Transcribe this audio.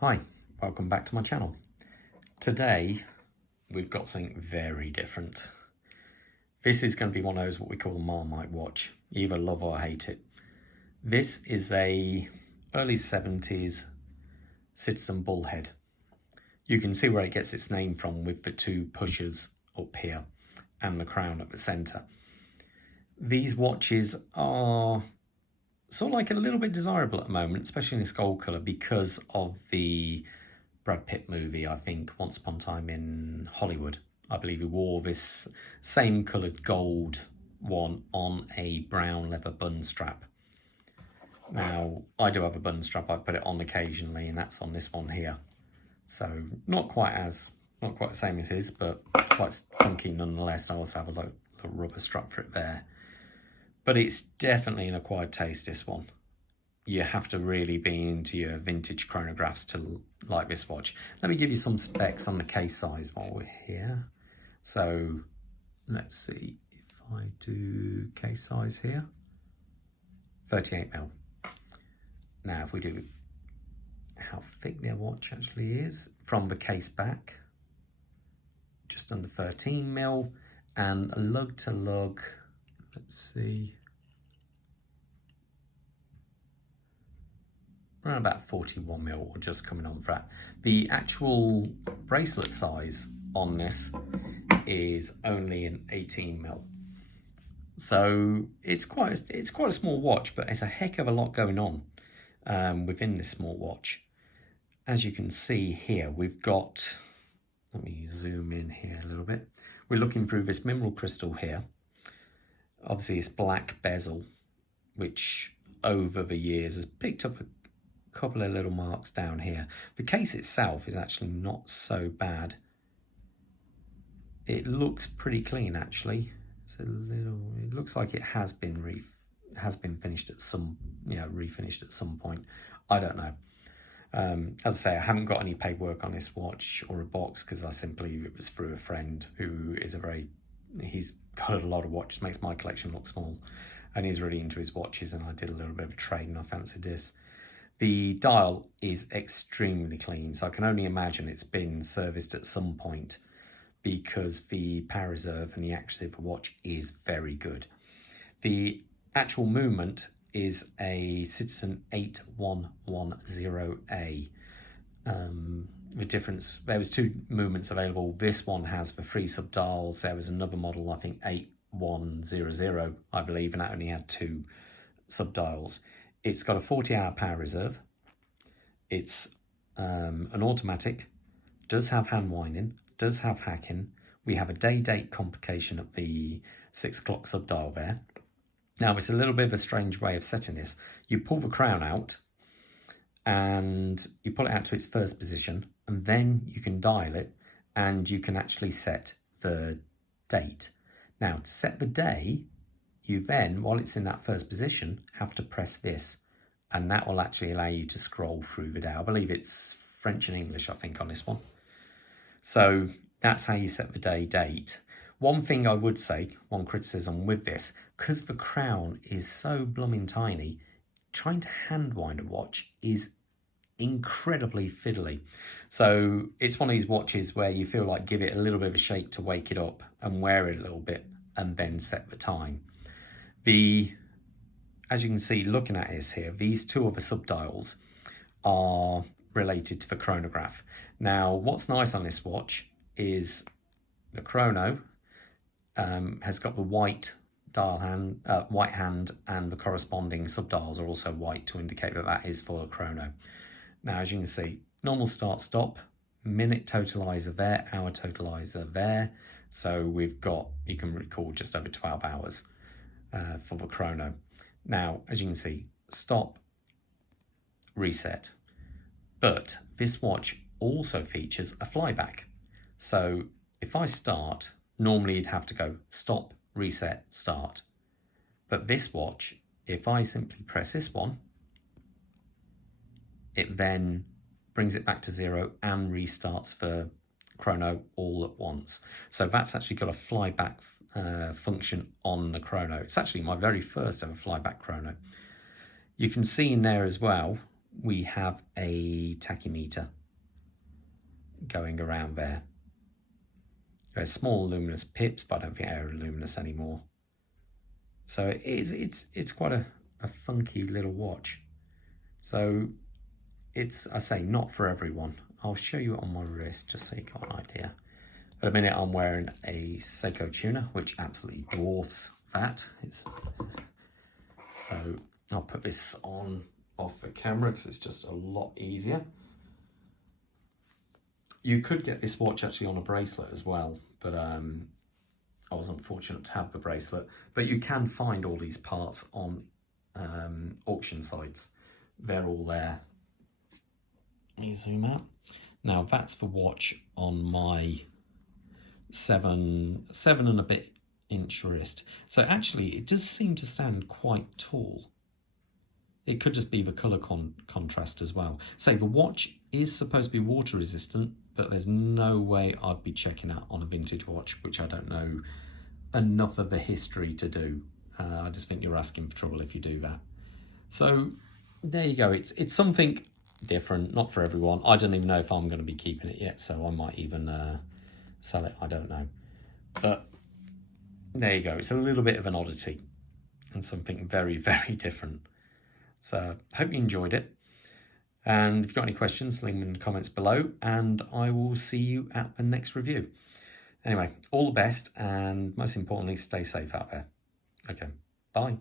Hi, welcome back to my channel. Today we've got something very different. This is going to be one of those what we call a Marmite watch. You either love or hate it. This is a early 70s Citizen BullHead. You can see where it gets its name from with the two pushers up here and the crown at the centre. These watches are sort of like a little bit desirable at the moment, especially in this gold colour, because of the Brad Pitt movie, I think, Once Upon a Time in Hollywood. I believe he wore this same coloured gold one on a brown leather button strap. Now, I do have a button strap, I put it on occasionally, and that's on this one here. So, not quite the same as his, but quite funky nonetheless. I also have a little rubber strap for it there. But it's definitely an acquired taste, this one. You have to really be into your vintage chronographs to like this watch. Let me give you some specs on the case size while we're here. So let's see if I do case size here. 38mm. Now if we do how thick the watch actually is from the case back, just under 13mm, and lug to lug, let's see, around about 41mm or just coming on for that. The actual bracelet size on this is only an 18mm. So it's quite a small watch, but it's a heck of a lot going on within this small watch. As you can see here, we've got, let me zoom in here a little bit. We're looking through this mineral crystal here. Obviously it's black bezel, which over the years has picked up a couple of little marks down here. The case itself is actually not so bad. It looks pretty clean actually. It's a little, it looks like it has been finished at some, refinished at some point. I don't know. As I say, I haven't got any paperwork on this watch or a box because it was through a friend who is he's got a lot of watches, makes my collection look small, and he's really into his watches, and I did a little bit of a trade and I fancied this. The dial is extremely clean, so I can only imagine it's been serviced at some point because the power reserve and the accuracy of the watch is very good. The actual movement is a Citizen 8110A. The difference, there was two movements available. This one has the 3 subdials. There was another model, I think 8100, I believe, and that only had 2 subdials. It's got a 40-hour power reserve. It's an automatic, does have hand winding, does have hacking. We have a day-date complication at the 6 o'clock subdial there. Now, it's a little bit of a strange way of setting this. You pull the crown out and you pull it out to its first position, and then you can dial it and you can actually set the date. Now, to set the day, you then, while it's in that first position, have to press this, and that will actually allow you to scroll through the day. I believe it's French and English, I think, on this one. So that's how you set the date. One thing I would say, one criticism with this, because the crown is so blooming tiny, trying to hand wind a watch is incredibly fiddly. So it's one of these watches where you feel like give it a little bit of a shake to wake it up and wear it a little bit and then set the time. As you can see, looking at this here, these two other subdials are related to the chronograph. Now, what's nice on this watch is the chrono has got the white dial hand, white hand, and the corresponding subdials are also white to indicate that that is for a chrono. Now, as you can see, normal start-stop, minute totalizer there, hour totalizer there. So we've got, you can record just over 12 hours for the chrono. Now, as you can see, stop, reset. But this watch also features a flyback. So if I start, normally you'd have to go stop, reset, start. But this watch, if I simply press this one, it then brings it back to 0 and restarts the chrono all at once. So that's actually got a flyback function on the chrono. It's actually my very first ever flyback chrono. You can see in there as well we have a tachymeter going around there. There's small luminous pips, but I don't think they're luminous anymore. So it's quite a funky little watch. So it's, I say, not for everyone. I'll show you it on my wrist just so you got an idea. But at the minute I'm wearing a Seiko tuner, which absolutely dwarfs that. So I'll put this on off the camera because it's just a lot easier. You could get this watch actually on a bracelet as well, but I wasn't fortunate to have the bracelet. But you can find all these parts on auction sites. They're all there. Let me zoom out. Now that's the watch on my 7 and a bit inch wrist. So actually it does seem to stand quite tall. It could just be the colour contrast as well. So the watch is supposed to be water resistant, but there's no way I'd be checking out on a vintage watch, which I don't know enough of the history to do. I just think you're asking for trouble if you do that. So there you go. It's something different, not for everyone. I don't even know if I'm going to be keeping it yet, so I might even sell it. I don't know. But there you go. It's a little bit of an oddity and something very, very different. So hope you enjoyed it. And if you've got any questions, leave them in the comments below, and I will see you at the next review. Anyway, all the best, and most importantly, stay safe out there. Okay, bye.